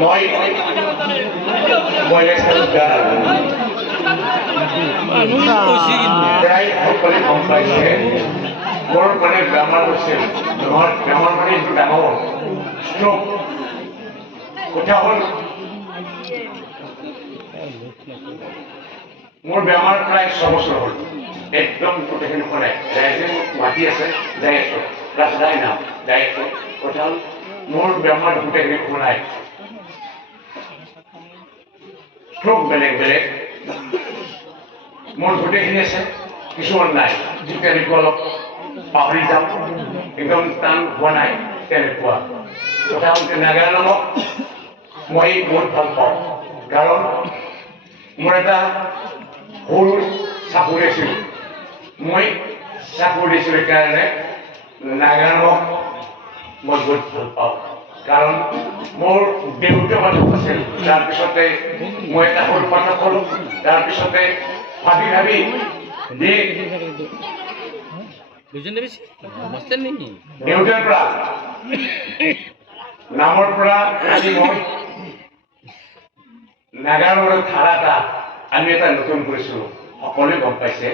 মই প্ৰায় সকলে গম পাইছে মোৰ মানে বেমাৰ হৈছিল বেমাৰ মানে এইটো ডাঙৰ ষ্ট্ৰক কথা হ'ল মোৰ বেমাৰ প্ৰায় 6 বছৰ হ'ল একদম গোটেইখিনি সদায় ৰাইজে মোক মাতি আছে যাই আছো ৰাস্তাই নাম যাই আছো কথা হ'ল মোৰ বেমাৰ গোটেইখিনি শুনাই ষ্ট্ৰক বেলেগ বেলেগ মোৰ গোটেইখিনি আছে কিছুমান নাই তেনেকুৱা অলপ পাহৰি যাওঁ একদম টান হোৱা নাই তেনেকুৱা কথা হ'ল নাগালেণ্ডক মই বহুত ভাল পাওঁ কাৰণ মোৰ এটা সৰু চাকৰি আছিল মই চাকৰি দিছিলোঁ কাৰণে নাগালেণ্ডক মই বহুত ভাল পাওঁ কাৰণ মোৰ দেউতা পাঠক আছিল তাৰপিছতে মই এটা সৰু পাঠক হ'লোঁ তাৰপিছতে ভাবি ভাবি যে দেউতাৰ পৰা নামৰ পৰা আজি মই নাগালেণ্ডৰ ধাৰা এটা আমি এটা নতুন কৰিছিলোঁ সকলোৱে গম পাইছে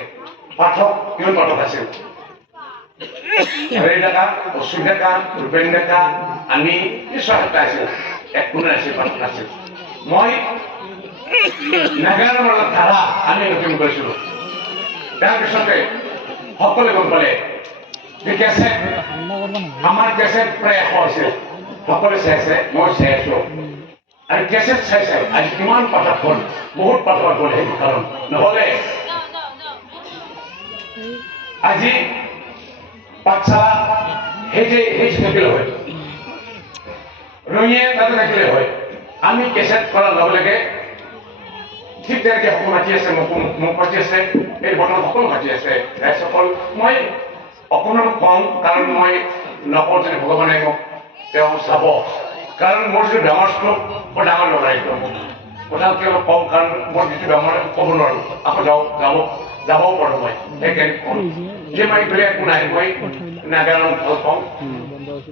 পাঠক কিমান পাঠক আছিল হৰি ডেকা অশ্ৰু ডেকা ৰূপেন ডেকা আমি নিশ্চয় এটা আছিল এক কোনো আছিল পাঠক আছিল মই নাগালেণ্ডৰ ধাৰা আমি নতুন কৰিছিলোঁ তাৰপিছতে সকলোৱে গম পালে যে কেছেট আমাৰ কেছেট প্ৰায় 100 আছিল সকলোৱে চাইছে মই চাই আছোঁ আৰু কেছেট চাই চাই আজি কিমান পাঠক হ'ল বহুত পাঠক হ'ল সেইটো কাৰণ নহ'লে আজি পাঠশালা সেই থাকিলে হয় ৰঙিয়া তাতে থাকিলে হয় আমি কেছেট কৰাৰ লগে লগে ঠিক তেনেকৈ সকলো মাতি আছে মোক মাতি আছে এই বৰ্তমান সকলো মাতি আছে ৰাইজসকল মই অকণমান কম কাৰণ মই নকওঁ যে ভগৱানে মোক তেওঁ চাব কাৰণ মোৰ যিটো বেমাৰ ষ্ট্ৰক বৰ ডাঙৰ বেমাৰ একদম কথা কি অলপ কম কাৰণ মোৰ যিটো বেমাৰ ক'ব নোৱাৰোঁ আকৌ যাবও পাৰোঁ মই সেইকাৰণে কম যে মই এইফালে একো নাই মই নাগালেণ্ড ভাল পাওঁ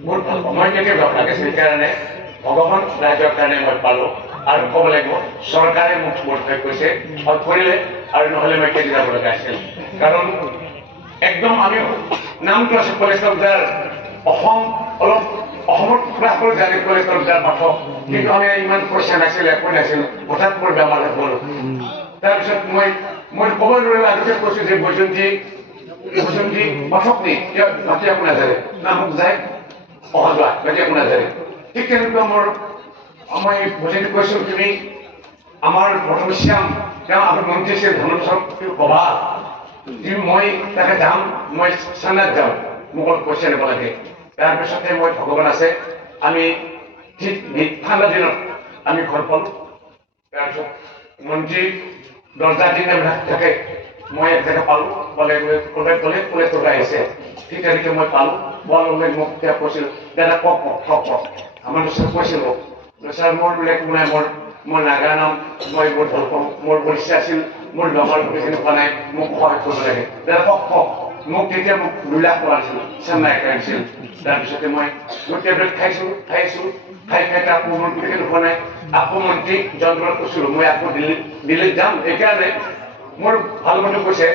বহুত ভাল পাওঁ মই কেতিয়া ভাল লাগে সেইকাৰণে ভগৱান ৰাইজৰ কাৰণে মই পালোঁ আৰু ক'ব লাগিব চৰকাৰে মোক সমৰ্থন কৰিছে কৰিলে আৰু নহ'লে মই কেতিয়া যাব লগা আছিল কাৰণ একদম আমি নামটো আছে কলেষ্টৰ অসম অলপ অসমত ক্লাছ কৰি জানি কলেষ্টৰ পাঠক কিন্তু আমি ইমান পইচা নাছিল একো নাছিল হঠাৎ মোৰ বেমাৰ হ'ল তাৰপিছত মই ক'ব নোৱাৰিলোঁ আগতে কৈছোঁ যে বৈজন্তী পাঠক নি বাকী একো নাজানে না মোক যায় অহা যোৱা বাকী একো নাজানে ঠিক তেনেকুৱা মই বৈজন্তী কৈছোঁ তুমি আমাৰ প্ৰথম শ্যাম তেওঁ আমাৰ মন্ত্ৰী আছিল ধনচক ক'বা যে মই তাকে যাম মই চানাত যাম মোক অলপ পইচা দিব লাগে তাৰপিছতে মই ভগৱান আছে আমি ঠিক ঠাণ্ডা দিনত আমি ঘৰ পালোঁ তাৰপিছত মন্ত্ৰী দৰ্জা দিনবিলাক থাকে মই এক জেগা পালোঁ ক'লে কলেজৰ আহিছে ঠিক তেনেকৈ মই পালোঁ পোৱাৰ লগে মোক তেওঁ কৈছিল দাদা কওক আমাৰ ওচৰত কৈছিল ছাৰ মোৰ বোলে একো নাই মই নাগানাম মই বহুত ভাল পাওঁ মোৰ ইচ্ছা আছিল মোৰ বেমাৰ গোটেইখিনি হোৱা নাই মোক সহায় কৰিব লাগে দাদা কওক মোক তেতিয়া মোক 2 লাখ টকা দিছিল চেন্নাই আহিছিল তাৰপিছতে মই টেবলেট খাই আকৌ মোৰ গোটেইখিনি হোৱা নাই আকৌ মন্ত্ৰী যন্ত্ৰত কৈছিলোঁ মই আকৌ দিল্লীত যাম সেইকাৰণে মোৰ ভাল বন্ধু কৈছে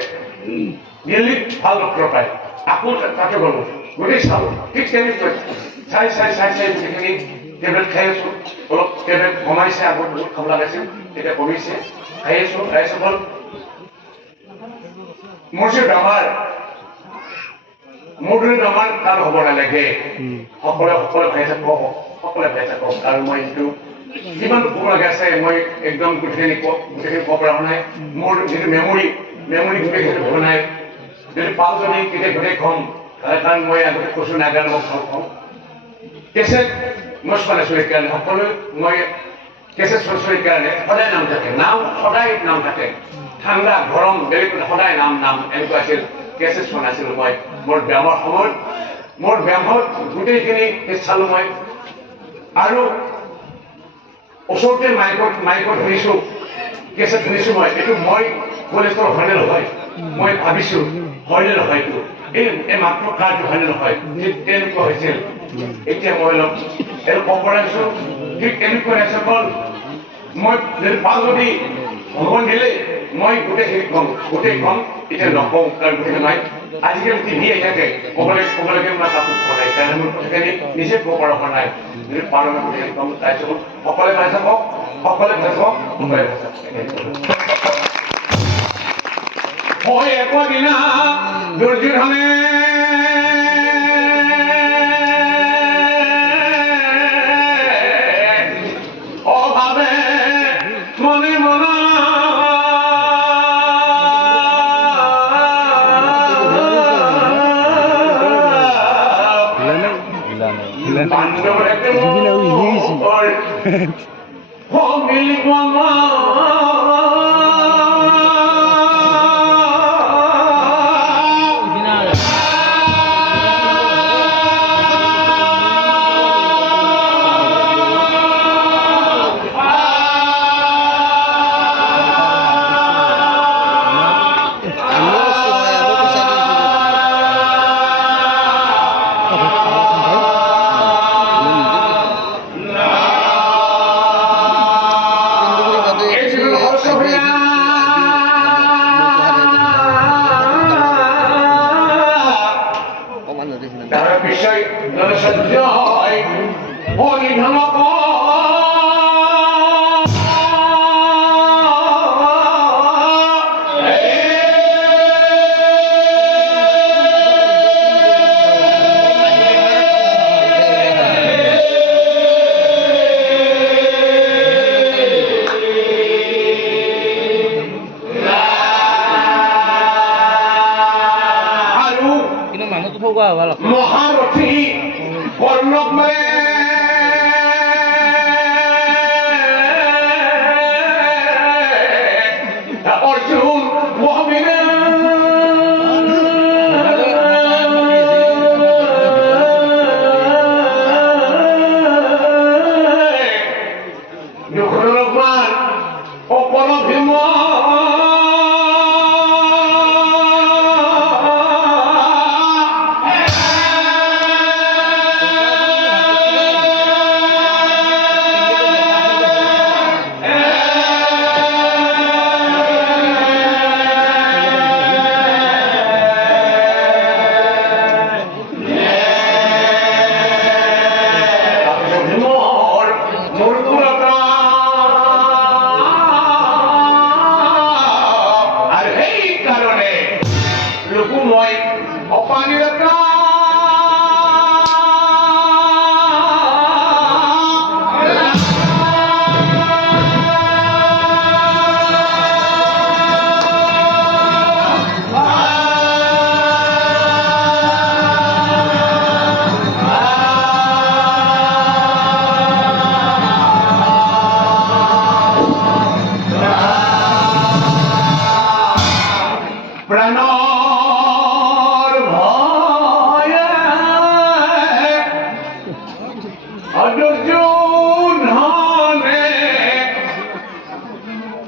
দিল্লীত ভাল ডক্টৰ পায় আকৌ তাতে গ'লোঁ গোটেই চালোঁ ঠিক তেনেকৈ চাই গোটেইখিনি টেবলেট খাই আছোঁ অলপ টেবলেট কমাইছে আগত বহুত খাব লগাইছিল এতিয়া কমিছে খাই আছোঁ ৰাইজসকল মোৰ যে বেমাৰ মোৰ দৰে বেমাৰ তাৰ হ'ব নালাগে সকলোৱে ভাই থাকক আৰু মই এইটো যিমান ক'ব লগা আছে মই একদম গোটেইখিনি ক'ব পৰা নাই মোৰ যিটো মেমৰি গোটেইখিনি হোৱা নাই যদি পাওঁ যদি কেতিয়া গোটেই ক'ম কাৰণ মই আগতে কৈছোঁ নাগালেণ্ড মই ভাল পাওঁ কেছেট মই চলাইছোঁ সেইকাৰণে সকলোৱে মই কেছেট চলাইছোঁ কাৰণে সদায় নাম থাকে ঠাণ্ডা গৰম বেলেগ সদায় নাম এনেকুৱা আছিল কেছেট চলাইছিলোঁ মই মোৰ বেমাৰ সময়ত মোৰ বেমাৰত গোটেইখিনি চালোঁ মই আৰু ওচৰতে মাইকত শুনিছোঁ কেছেট শুনিছোঁ মই এইটো মই কলেজৰ হয়নে নহয় মই ভাবিছোঁ হয়নে নহয় এইটো এই মাত্ৰ কাৰ্ডটো হয়নে নহয় তেনেকুৱা হৈছিল এতিয়া মই অলপ এই কম্পৰাইছো ঠিক এনেকুৱা ৰাইজসকল মই যদি পাল যদি ভগৱান দিলে মই গোটেই কম এতিয়া নকওঁ কাৰণ গতিকে নাই আজিকালি টিভি আহি থাকে ক'বলৈকে মই কাপোৰ পোৱা নাই কাৰণে মোৰ কথাখিনি নিজে ক'ব পৰা হোৱা নাই যদি পাৰোঁ মই গোটেই কম ৰাইজসকল সকলোৱে ভাই থাকক সকলোৱে ভাই থাকক সকলোৱে ভাই থাকক হয় একদিনা দুৰ্যোধনে অভাৱে মনে মনা মহাৰথী কৰ্ণক মানে অৰ্জুন মহাবীৰে দুখৰমান অপল ভীম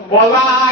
Olá!